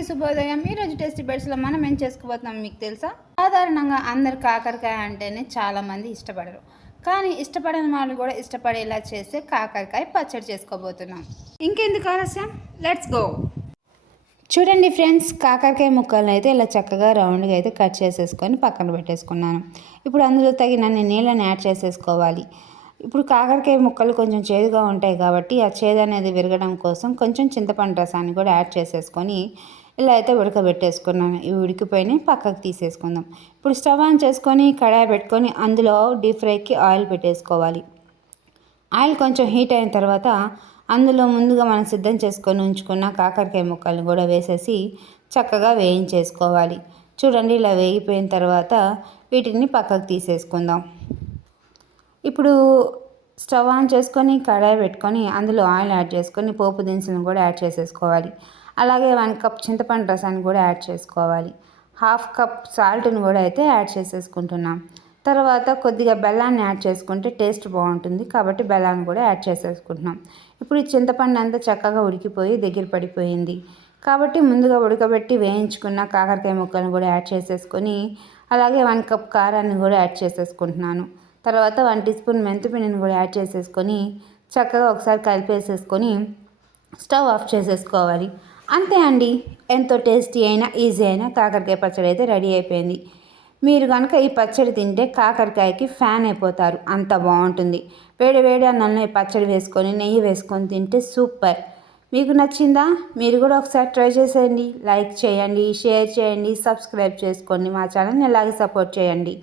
అందరికీ శుభోదయం. ఈరోజు టేస్టీ బెడ్స్లో మనం ఏం చేసుకోబోతున్నాం మీకు తెలుసా? సాధారణంగా అందరు కాకరకాయ అంటేనే చాలామంది ఇష్టపడరు, కానీ ఇష్టపడని వాళ్ళు కూడా ఇష్టపడేలా చేస్తే కాకరకాయ పచ్చడి చేసుకోబోతున్నాం. ఇంకెందుకు ఆలస్యం, లెట్స్ గో. చూడండి ఫ్రెండ్స్, కాకరకాయ ముక్కలను అయితే ఇలా చక్కగా రౌండ్గా అయితే కట్ చేసేసుకొని పక్కన పెట్టేసుకున్నాను. ఇప్పుడు అందులో తగినన్ని నీళ్ళని యాడ్ చేసేసుకోవాలి. ఇప్పుడు కాకరకాయ ముక్కలు కొంచెం చేదుగా ఉంటాయి కాబట్టి ఆ చేదు అనేది విరగడం కోసం కొంచెం చింతపండు రసాన్ని కూడా యాడ్ చేసేసుకొని ఇలా అయితే ఉడకబెట్టేసుకున్నాను. ఇవి ఉడికిపోయినాయి, పక్కకు తీసేసుకుందాం. ఇప్పుడు స్టవ్ ఆన్ చేసుకొని కడాయి పెట్టుకొని అందులో డీప్ ఫ్రైకి ఆయిల్ పెట్టేసుకోవాలి. ఆయిల్ కొంచెం హీట్ అయిన తర్వాత అందులో ముందుగా మనం సిద్ధం చేసుకొని ఉంచుకున్న కాకరకాయ ముక్కల్ని కూడా వేసేసి చక్కగా వేయించేసుకోవాలి. చూడండి, ఇలా వేగిపోయిన తర్వాత వీటిని పక్కకు తీసేసుకుందాం. ఇప్పుడు స్టవ్ ఆన్ చేసుకొని కడాయి పెట్టుకొని అందులో ఆయిల్ యాడ్ చేసుకొని పోపు దినుసులను కూడా యాడ్ చేసేసుకోవాలి. అలాగే 1 కప్ చింతపండు రసాన్ని కూడా యాడ్ చేసుకోవాలి. 1/2 కప్ సాల్ట్ని కూడా అయితే యాడ్ చేసేసుకుంటున్నాం. తర్వాత కొద్దిగా బెల్లాన్ని యాడ్ చేసుకుంటే టేస్ట్ బాగుంటుంది కాబట్టి బెల్లాన్ని కూడా యాడ్ చేసేసుకుంటున్నాం. ఇప్పుడు ఈ చింతపండు అంతా చక్కగా ఉడికిపోయి దగ్గర పడిపోయింది కాబట్టి ముందుగా ఉడకబెట్టి వేయించుకున్న కాకరకాయ ముక్కలను కూడా యాడ్ చేసేసుకొని అలాగే 1 కప్ కారాన్ని కూడా యాడ్ చేసేసుకుంటున్నాను. తర్వాత 1 టీ స్పూన్ మెంతిపిండిని కూడా యాడ్ చేసేసుకొని చక్కగా ఒకసారి కలిపేసేసుకొని స్టవ్ ఆఫ్ చేసేసుకోవాలి. అంతే అండి, ఎంతో టేస్టీ అయినా ఈజీ అయినా కాకరకాయ పచ్చడి అయితే రెడీ అయిపోయింది. మీరు కనుక ఈ పచ్చడి తింటే కాకరకాయకి ఫ్యాన్ అయిపోతారు, అంత బాగుంటుంది. వేడి వేడి అన్నంలో ఈ పచ్చడి వేసుకొని నెయ్యి వేసుకొని తింటే సూపర్. మీకు నచ్చిందా? మీరు కూడా ఒకసారి ట్రై చేసేయండి. లైక్ చేయండి, షేర్ చేయండి, సబ్స్క్రైబ్ చేసుకోండి. మా ఛానల్ని అలాగే సపోర్ట్ చేయండి.